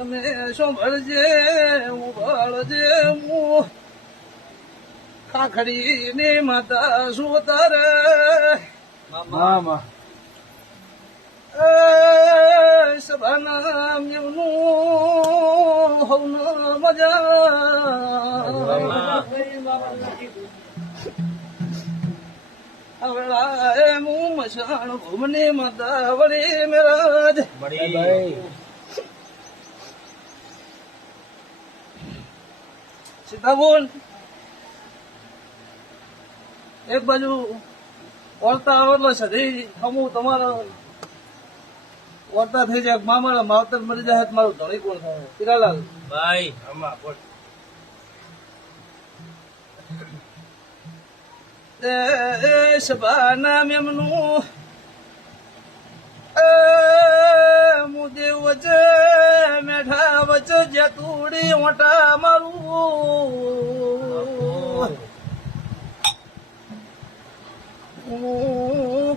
અમે સાંભળજે હું ભળજે હું ખાખડી ની માતા શું તારે મામા સભાના એમનું હવન મજા હવળાએ હું મસાણ ભૂમની માતા વળી મેરાજ સીધા બોલ એક બાજુ વળતા આવેલો સધી હમું તમારા વળતા થઈ જાય મામાના માવતર મરી જાય તો મારું ધણી કોણ થાય તિરાલાલ ભાઈ આમાં બોલ સભા નામ એમનું મુદેવ વચ્ચે મેઠા વચ્ચે જતુડી ઓટા મારું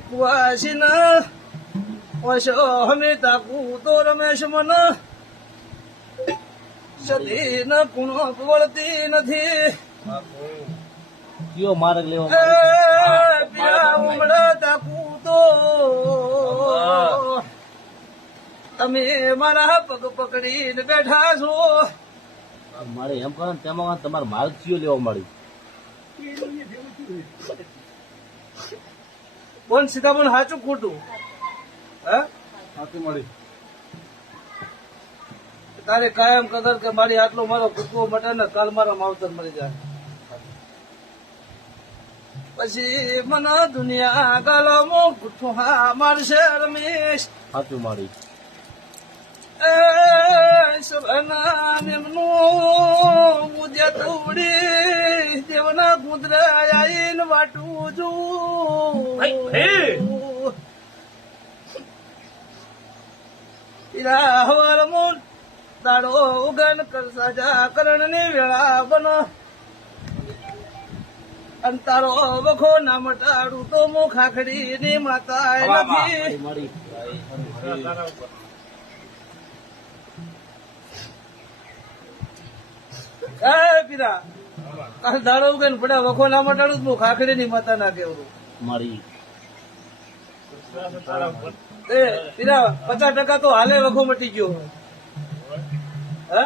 કુવાસીના વશો હમે તાકુ તો રમેશ મન સધી ન કુણો વળતી નથી કયો માર્ગ લેવો પીરા ઉમડા તાકુ તો તમે મારા પગ પકડીને બેઠા છો મારે એમ કરો ને તેમાં તમારે માર્ગ કયો લેવો મળી બોલ સીધા બોલ સાચું ખોટું હે સાચું મળી તારે કાયમ કદર કે મારી આટલો મારો કૂકવો મટે ને કાલ મારા માવતર મરી જાય પછી મને દુનિયા ગાલામાં ગુઠ્ઠું હા મારશે રમેશ સાચું મળી સભાના એમનું મુદ્યા તોડી દેવના ગુંદરા આવીને વાટું છું પીરા હવાર મોન તાળો ઉગન કર સાજા કરણ ની વેળા બન અને તારો વખો ના મટાડું તો મો ખાખડી ની માતા નથી મળી પીરા કાલ દાડો ઉગે ને પડ્યા વખો ના મટાડું તો ખાખડી ની માતા ના કેવું મળી પીરા 50% તો હાલે વખો મટી ગયો હે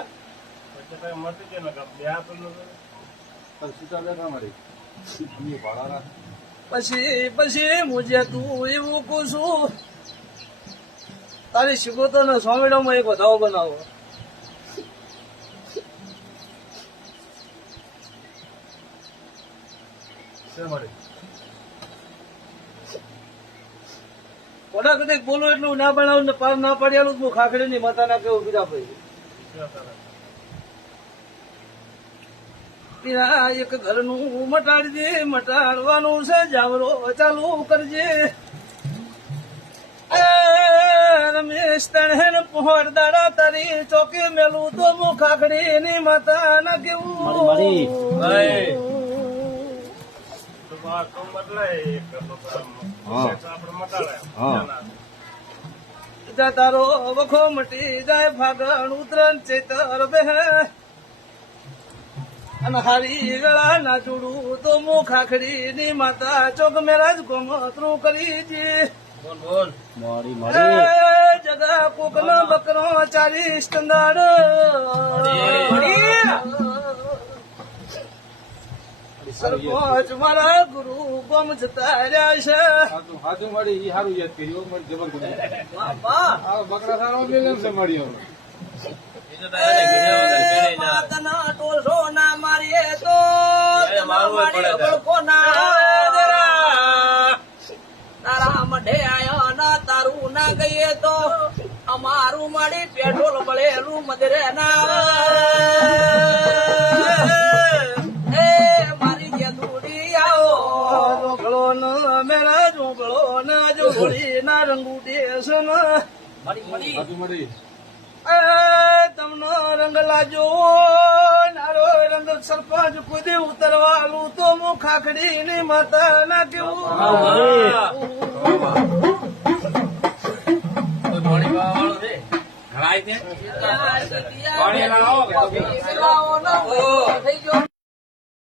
પછી મુજે તું એવું કહું છું તારી શિકોતો ને સોમેડામાં એક વધાવો બનાવો કોડા કદાચ બોલો એટલું ના બનાવું ને પાર ના પાડ્યાનું હું ખાખડી ની માતા ના કેવું બીજા ભાઈ પીરા એક ઘરનું મટાડજે મટાડવાનું છે જાવરો ચાલુ કરજે રમેશ તણહેન પહોળ દાડા તારી ચોકે મેલું તો હું ખાખડી ની માતા ના કેવું તારો વખો મટી જાય ફાગણ ઉતરણ ચેતર બે અને હારી વેળા ના જોડું તો મો ખાખડી ની માતા ચોક મેરાજ ગોમતરું કરી જે જગા કોક નો બકરો 40 ટંદાડ સરપંચ મારા ગુરુ ગોમ જતા રહ્યા છે સાચું મળી ઈ સારું યાદ કર્યું જબરદસ્ત બકરા સારો મિલન છે મળ્યો ટોસો ના મારીએ તો તારા મઢે આયો ના તારું ના ગઈએ તો અમારું માડી પેટ્રોલ બળેલું મદરે ના મારી જેદુડી આવો રોગળો ન મેરા જોગળો ના જોડી ના રંગુ દેશ મળી તમને રંગ લાજો નારો રંગ સરપંચ કુદી ઉતરવાલું તો હું ખાખડી ની માતા ના કેવું હળાય છે પાણી લાવો લાવો ના.